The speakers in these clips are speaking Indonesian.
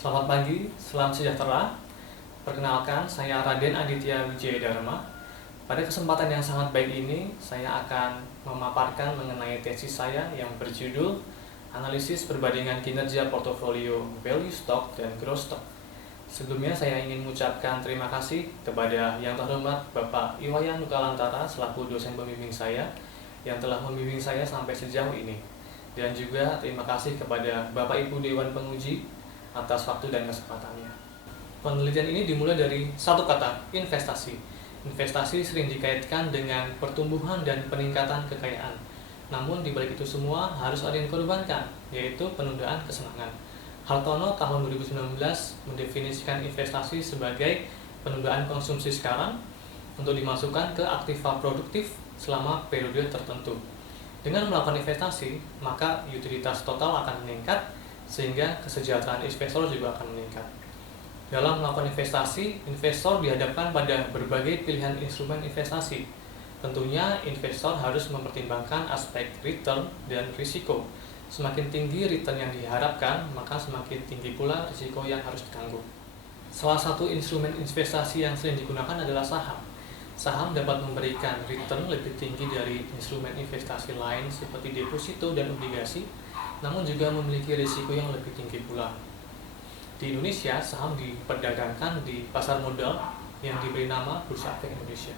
Selamat pagi, salam sejahtera. Perkenalkan, saya Raden Aditya Wijaya Dharma. Pada kesempatan yang sangat baik ini, saya akan memaparkan mengenai tesis saya yang berjudul Analisis Perbandingan Kinerja Portofolio Value Stock dan Growth Stock. Sebelumnya saya ingin mengucapkan terima kasih kepada yang terhormat Bapak Iwayan Nukalantara selaku dosen pembimbing saya yang telah membimbing saya sampai sejauh ini. Dan juga terima kasih kepada Bapak Ibu Dewan Penguji atas waktu dan kesempatannya. Penelitian ini dimulai dari satu kata, investasi. Investasi sering dikaitkan dengan pertumbuhan dan peningkatan kekayaan. Namun di balik itu semua harus ada yang dikorbankan, yaitu penundaan kesenangan. Hartono tahun 2019 mendefinisikan investasi sebagai penundaan konsumsi sekarang untuk dimasukkan ke aktiva produktif selama periode tertentu. Dengan melakukan investasi, maka utilitas total akan meningkat sehingga kesejahteraan investor juga akan meningkat. Dalam melakukan investasi, investor dihadapkan pada berbagai pilihan instrumen investasi. Tentunya investor harus mempertimbangkan aspek return dan risiko. Semakin tinggi return yang diharapkan, maka semakin tinggi pula risiko yang harus ditanggung. Salah satu instrumen investasi yang sering digunakan adalah saham. Saham dapat memberikan return lebih tinggi dari instrumen investasi lain seperti deposito dan obligasi, namun juga memiliki risiko yang lebih tinggi pula. Di Indonesia, saham diperdagangkan di pasar modal yang diberi nama Bursa Efek Indonesia.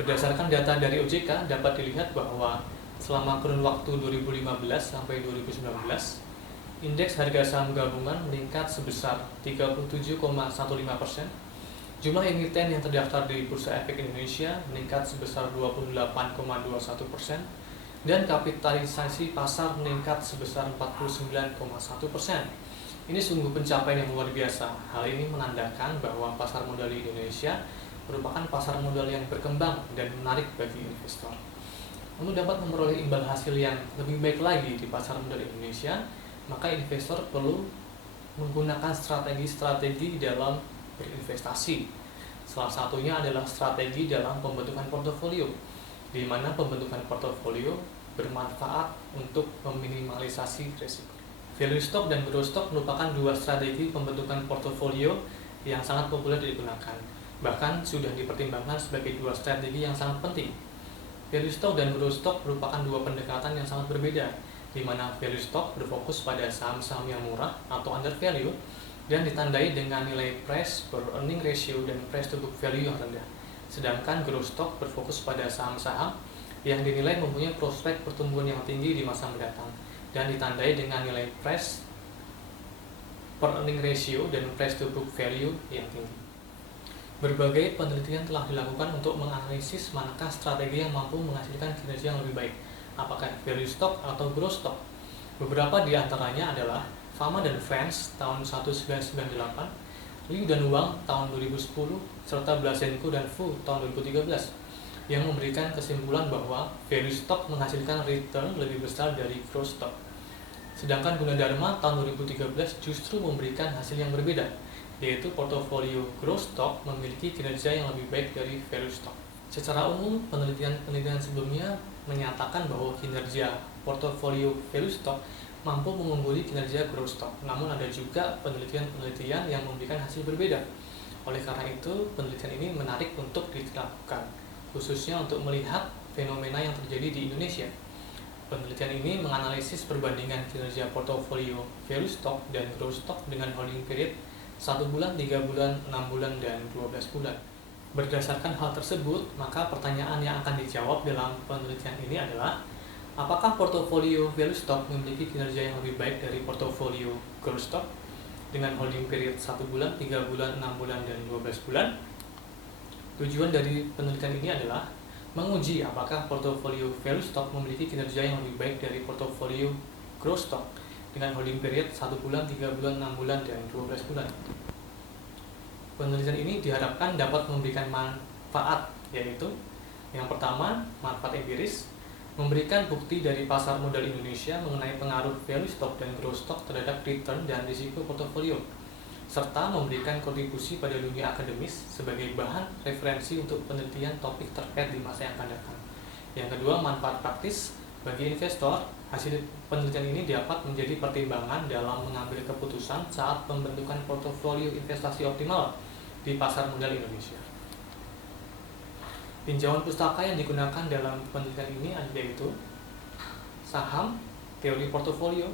Berdasarkan data dari OJK, dapat dilihat bahwa selama kurun waktu 2015 sampai 2019, indeks harga saham gabungan meningkat sebesar 37,15%. Jumlah emiten yang terdaftar di Bursa Efek Indonesia meningkat sebesar 28,21%. Dan kapitalisasi pasar meningkat sebesar 49,1%. Ini sungguh pencapaian yang luar biasa. Hal ini menandakan bahwa pasar modal di Indonesia merupakan pasar modal yang berkembang dan menarik bagi investor. Untuk dapat memperoleh imbal hasil yang lebih baik lagi di pasar modal Indonesia, maka investor perlu menggunakan strategi-strategi dalam berinvestasi. Salah satunya adalah strategi dalam pembentukan portofolio, di mana pembentukan portofolio bermanfaat untuk meminimalisasi risiko. Value stock dan growth stock merupakan dua strategi pembentukan portofolio yang sangat populer digunakan. Bahkan sudah dipertimbangkan sebagai dua strategi yang sangat penting. Value stock dan growth stock merupakan dua pendekatan yang sangat berbeda, di mana value stock berfokus pada saham-saham yang murah atau under value dan ditandai dengan nilai price per earning ratio dan price to book value yang rendah. Sedangkan growth stock berfokus pada saham-saham yang dinilai mempunyai prospek pertumbuhan yang tinggi di masa mendatang dan ditandai dengan nilai price per earning ratio dan price to book value yang tinggi. Berbagai penelitian telah dilakukan untuk menganalisis manakah strategi yang mampu menghasilkan kinerja yang lebih baik, apakah value stock atau growth stock. Beberapa di antaranya adalah Fama dan Friends tahun 1998, Liu dan Wang tahun 2010, serta Blasenko dan Fu tahun 2013, yang memberikan kesimpulan bahwa value stock menghasilkan return lebih besar dari growth stock. Sedangkan Gunadarma tahun 2013 justru memberikan hasil yang berbeda, yaitu portofolio growth stock memiliki kinerja yang lebih baik dari value stock. Secara umum, penelitian sebelumnya menyatakan bahwa kinerja portofolio value stock mampu mengungguli kinerja growth stock. Namun ada juga penelitian-penelitian yang memberikan hasil berbeda. Oleh karena itu, penelitian ini menarik untuk dilakukan, khususnya untuk melihat fenomena yang terjadi di Indonesia. Penelitian ini menganalisis perbandingan kinerja portofolio value stock dan growth stock dengan holding period 1 bulan, 3 bulan, 6 bulan, dan 12 bulan. Berdasarkan hal tersebut, maka pertanyaan yang akan dijawab dalam penelitian ini adalah apakah portofolio value stock memiliki kinerja yang lebih baik dari portofolio growth stock dengan holding period 1 bulan, 3 bulan, 6 bulan, dan 12 bulan? Tujuan dari penelitian ini adalah menguji apakah portofolio value stock memiliki kinerja yang lebih baik dari portofolio growth stock dengan holding period 1 bulan, 3 bulan, 6 bulan, dan 12 bulan. Penelitian ini diharapkan dapat memberikan manfaat, yaitu yang pertama, manfaat empiris, memberikan bukti dari pasar modal Indonesia mengenai pengaruh value stock dan growth stock terhadap return dan risiko portofolio, serta memberikan kontribusi pada dunia akademis sebagai bahan referensi untuk penelitian topik terkait di masa yang akan datang. Yang kedua, manfaat praktis bagi investor, Hasil penelitian ini dapat menjadi pertimbangan dalam mengambil keputusan saat pembentukan portofolio investasi optimal di pasar modal Indonesia. Tinjauan pustaka yang digunakan dalam penelitian ini yaitu saham, teori portofolio,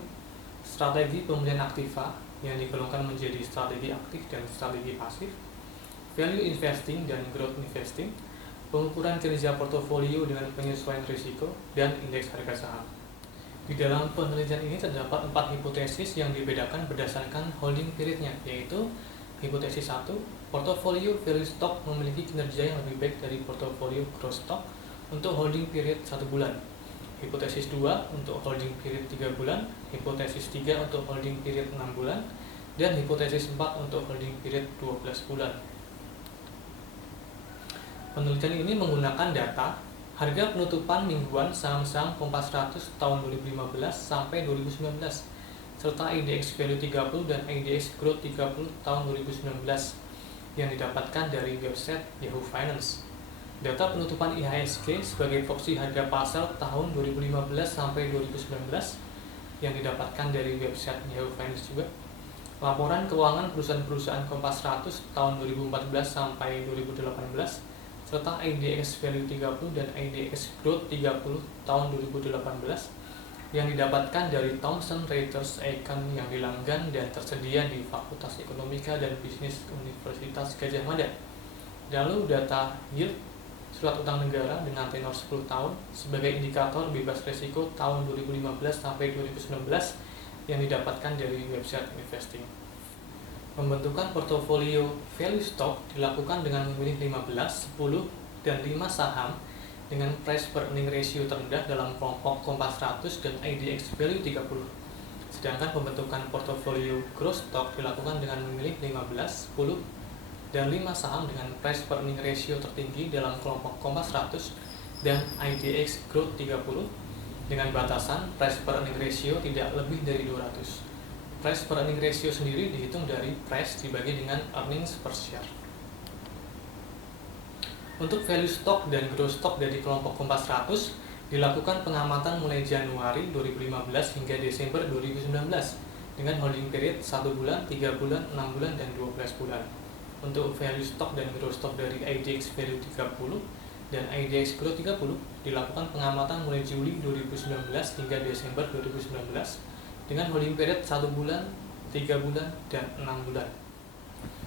strategi pembelian aktiva yang digolongkan menjadi strategi aktif dan strategi pasif, value investing dan growth investing, pengukuran kinerja portofolio dengan penyesuaian risiko, dan indeks harga saham. Di dalam penelitian ini terdapat 4 hipotesis yang dibedakan berdasarkan holding periodnya, yaitu hipotesis 1, portofolio value stock memiliki kinerja yang lebih baik dari portofolio growth stock untuk holding period 1 bulan. Hipotesis 2 untuk holding period 3 bulan, hipotesis 3 untuk holding period 6 bulan, dan hipotesis 4 untuk holding period 12 bulan. Penelitian ini menggunakan data harga penutupan mingguan saham-saham Kompas 100 tahun 2015 sampai 2019, serta IDX Value 30 dan IDX Growth 30 tahun 2019 yang didapatkan dari website Yahoo Finance. Data penutupan IHSG sebagai proksi harga pasar tahun 2015 sampai 2019 yang didapatkan dari website Yahoo Finance juga. Laporan keuangan perusahaan-perusahaan Kompas 100 tahun 2014 sampai 2018 serta IDX Value 30 dan IDX Growth 30 tahun 2018 yang didapatkan dari Thomson Reuters Econ yang dilanggan dan tersedia di Fakultas Ekonomika dan Bisnis Universitas Gadjah Mada. Lalu data yield surat utang negara dengan tenor 10 tahun sebagai indikator bebas risiko tahun 2015 sampai 2019 yang didapatkan dari website investing. Pembentukan portofolio value stock dilakukan dengan memilih 15, 10, dan 5 saham dengan price per earning ratio terendah dalam kelompok Kompas 100 dan IDX Value 30. Sedangkan pembentukan portofolio growth stock dilakukan dengan memilih 15, 10, dan 5 saham dengan price per earning ratio tertinggi dalam kelompok Kompas 100 dan IDX Growth 30 dengan batasan price per earning ratio tidak lebih dari 200. Price per earning ratio sendiri dihitung dari price dibagi dengan earnings per share. Untuk value stock dan growth stock dari kelompok Kompas 100 dilakukan pengamatan mulai Januari 2015 hingga Desember 2019 dengan holding period 1 bulan, 3 bulan, 6 bulan, dan 12 bulan. Untuk value stock dan growth stock dari IDX Value 30 dan IDX Growth 30 dilakukan pengamatan mulai Juli 2019 hingga Desember 2019 dengan holding period 1 bulan, 3 bulan, dan 6 bulan.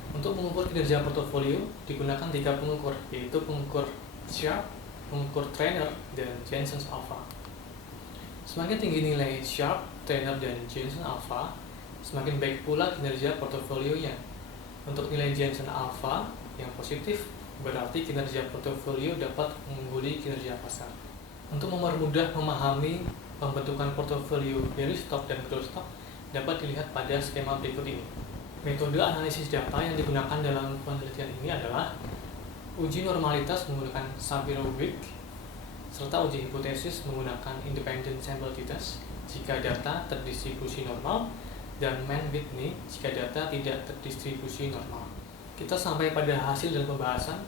Untuk mengukur kinerja portofolio digunakan 3 pengukur, yaitu pengukur Sharpe, pengukur Trainer, dan Jensen Alpha. Semakin tinggi nilai Sharpe, Trainer, dan Jensen Alpha, semakin baik pula kinerja portofolionya. Untuk nilai Jensen Alpha yang positif, berarti kinerja portofolio dapat mengungguli kinerja pasar. Untuk mempermudah memahami pembentukan portofolio value stock dan growth stock dapat dilihat pada skema berikut ini. Metode analisis data yang digunakan dalam penelitian ini adalah uji normalitas menggunakan Shapiro-Wilk, serta uji hipotesis menggunakan independent sample t-test jika data terdistribusi normal, dan Mann-Whitney jika data tidak terdistribusi normal. Kita sampai pada hasil dan pembahasan.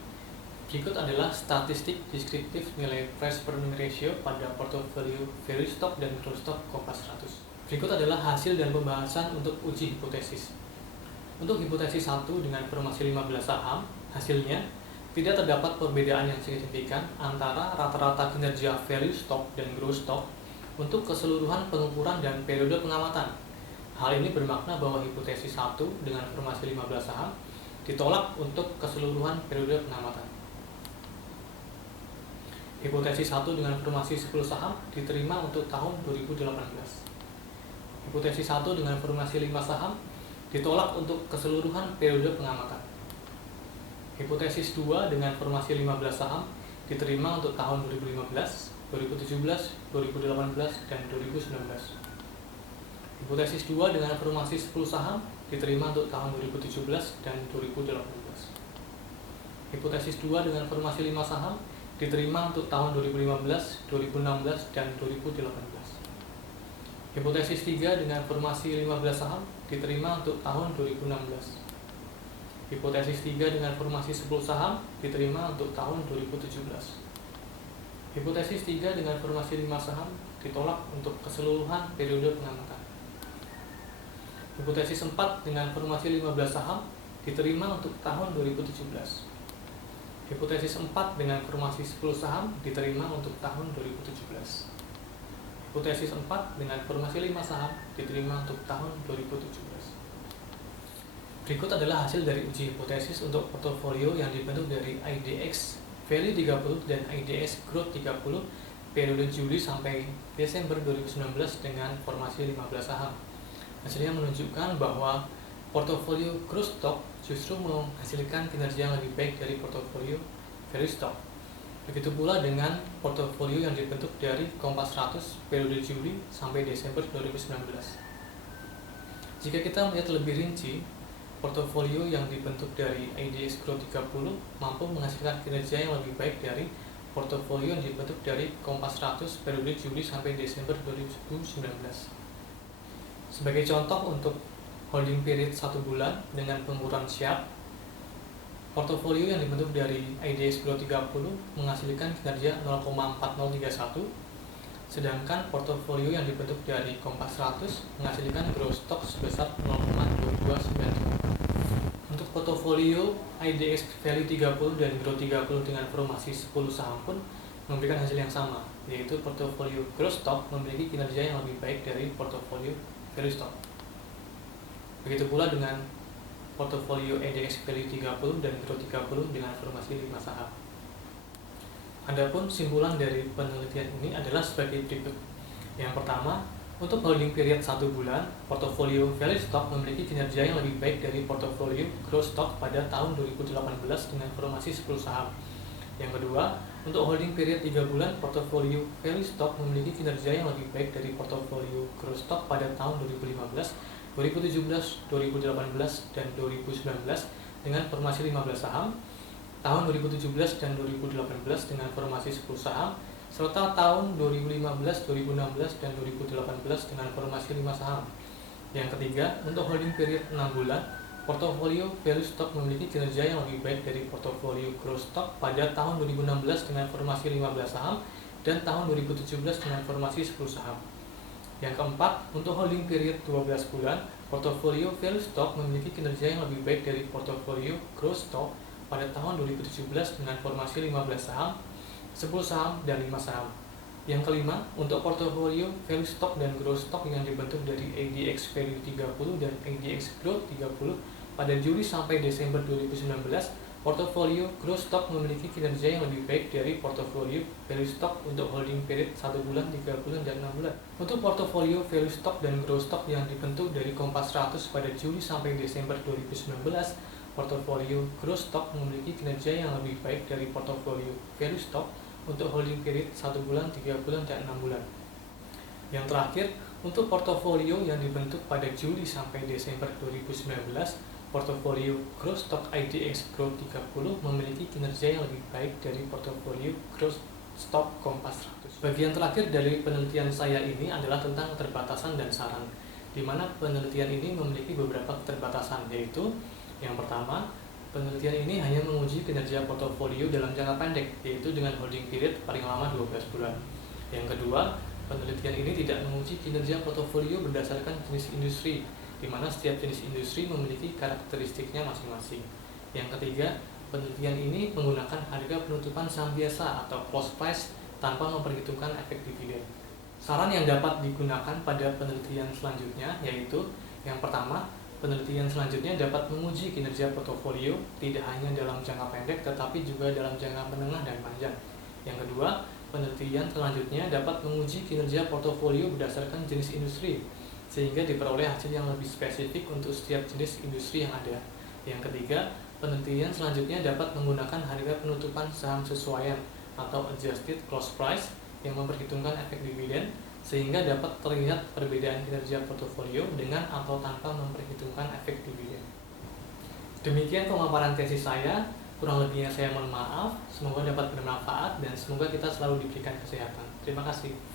Berikut adalah statistik deskriptif nilai price per earning ratio pada portofolio value stock dan growth stock Kompas 100. Berikut adalah hasil dan pembahasan untuk uji hipotesis. Untuk hipotesis 1 dengan formasi 15 saham, hasilnya tidak terdapat perbedaan yang signifikan antara rata-rata kinerja value stock dan growth stock untuk keseluruhan pengukuran dan periode pengamatan. Hal ini bermakna bahwa hipotesis 1 dengan formasi 15 saham ditolak untuk keseluruhan periode pengamatan. Hipotesis 1 dengan formasi 10 saham diterima untuk tahun 2018. Hipotesis 1 dengan formasi 5 saham ditolak untuk keseluruhan periode pengamatan. Hipotesis 2 dengan formasi 15 saham diterima untuk tahun 2015, 2017, 2018, dan 2019. Hipotesis 2 dengan formasi 10 saham diterima untuk tahun 2017 dan 2018. Hipotesis 2 dengan formasi 5 saham diterima untuk tahun 2015, 2016, dan 2018. Hipotesis 3 dengan formasi 15 saham diterima untuk tahun 2016. Hipotesis 3 dengan formasi 10 saham diterima untuk tahun 2017. Hipotesis 3 dengan formasi 5 saham ditolak untuk keseluruhan periode pengamatan. Hipotesis 4 dengan formasi 15 saham diterima untuk tahun 2017. Hipotesis 4 dengan formasi 10 saham diterima untuk tahun 2017. Hipotesis 4 dengan formasi 5 saham diterima untuk tahun 2017. Berikut adalah hasil dari uji hipotesis untuk portofolio yang dibentuk dari IDX Value 30 dan IDX Growth 30 periode Juli sampai Desember 2019 dengan formasi 15 saham. Hasilnya menunjukkan bahwa portofolio growth stock justru menghasilkan kinerja yang lebih baik dari portofolio value stock. Begitu pula dengan portofolio yang dibentuk dari Kompas 100 periode Juli sampai Desember 2019. Jika kita melihat lebih rinci, portofolio yang dibentuk dari IDX Growth 30 mampu menghasilkan kinerja yang lebih baik dari portofolio yang dibentuk dari Kompas 100 periode Juli sampai Desember 2019. Sebagai contoh untuk holding period 1 bulan dengan pengukuran Sharpe, portofolio yang dibentuk dari IDX Growth 30 menghasilkan kinerja 0,4031, sedangkan portofolio yang dibentuk dari Kompas 100 menghasilkan growth stock sebesar 0,2293. Untuk portofolio IDX Value 30 dan Growth 30 dengan formasi 10 saham pun memberikan hasil yang sama, yaitu portofolio growth stock memiliki kinerja yang lebih baik dari portofolio value stock. Begitu pula dengan portofolio IDX Value 30 dan Growth 30 dengan formasi 5 saham. Adapun kesimpulan dari penelitian ini adalah sebagai berikut. Yang pertama, untuk holding period 1 bulan, portofolio value stock memiliki kinerja yang lebih baik dari portofolio growth stock pada tahun 2018 dengan formasi 10 saham. Yang kedua, untuk holding period 3 bulan, portofolio value stock memiliki kinerja yang lebih baik dari portofolio growth stock pada tahun 2015, 2017, 2018, dan 2019 dengan formasi 15 saham, tahun 2017 dan 2018 dengan formasi 10 saham, serta tahun 2015, 2016, dan 2018 dengan formasi 5 saham. Yang ketiga, untuk holding period 6 bulan, portofolio value stock memiliki kinerja yang lebih baik dari portofolio growth stock pada tahun 2016 dengan formasi 15 saham dan tahun 2017 dengan formasi 10 saham. Yang keempat, untuk holding period 12 bulan, portofolio value stock memiliki kinerja yang lebih baik dari portofolio growth stock pada tahun 2017 dengan formasi 15 saham, 10 saham, dan 5 saham. Yang kelima, untuk portofolio value stock dan growth stock yang dibentuk dari IDX Value 30 dan IDX Growth 30 pada Juli sampai Desember 2019, portofolio growth stock memiliki kinerja yang lebih baik dari portofolio value stock untuk holding period 1 bulan, 3 bulan, dan 6 bulan. Untuk portofolio value stock dan growth stock yang dibentuk dari Kompas 100 pada Juli sampai Desember 2019, portofolio growth stock memiliki kinerja yang lebih baik dari portofolio value stock untuk holding period 1 bulan, 3 bulan, dan 6 bulan. Yang terakhir, untuk portofolio yang dibentuk pada Juli sampai Desember 2019, portofolio growth stock IDX Growth 30 memiliki kinerja yang lebih baik dari portofolio growth stock Kompas 100. Bagian terakhir dari penelitian saya ini adalah tentang keterbatasan dan saran, di mana penelitian ini memiliki beberapa keterbatasan, yaitu yang pertama, penelitian ini hanya menguji kinerja portofolio dalam jangka pendek, yaitu dengan holding period paling lama 12 bulan. Yang kedua, penelitian ini tidak menguji kinerja portofolio berdasarkan jenis industri, di mana setiap jenis industri memiliki karakteristiknya masing-masing. Yang ketiga, penelitian ini menggunakan harga penutupan saham biasa atau close price tanpa memperhitungkan efek dividen. Saran yang dapat digunakan pada penelitian selanjutnya yaitu yang pertama, penelitian selanjutnya dapat menguji kinerja portofolio tidak hanya dalam jangka pendek tetapi juga dalam jangka menengah dan panjang. Yang kedua, penelitian selanjutnya dapat menguji kinerja portofolio berdasarkan jenis industri sehingga diperoleh hasil yang lebih spesifik untuk setiap jenis industri yang ada. Yang ketiga, penelitian selanjutnya dapat menggunakan harga penutupan saham sesuaian atau adjusted close price yang memperhitungkan efek dividen sehingga dapat terlihat perbedaan kinerja portofolio dengan atau tanpa memperhitungkan efek dividen. Demikian pemaparan tesis saya, kurang lebihnya saya mohon maaf, semoga dapat bermanfaat dan semoga kita selalu diberikan kesehatan. Terima kasih.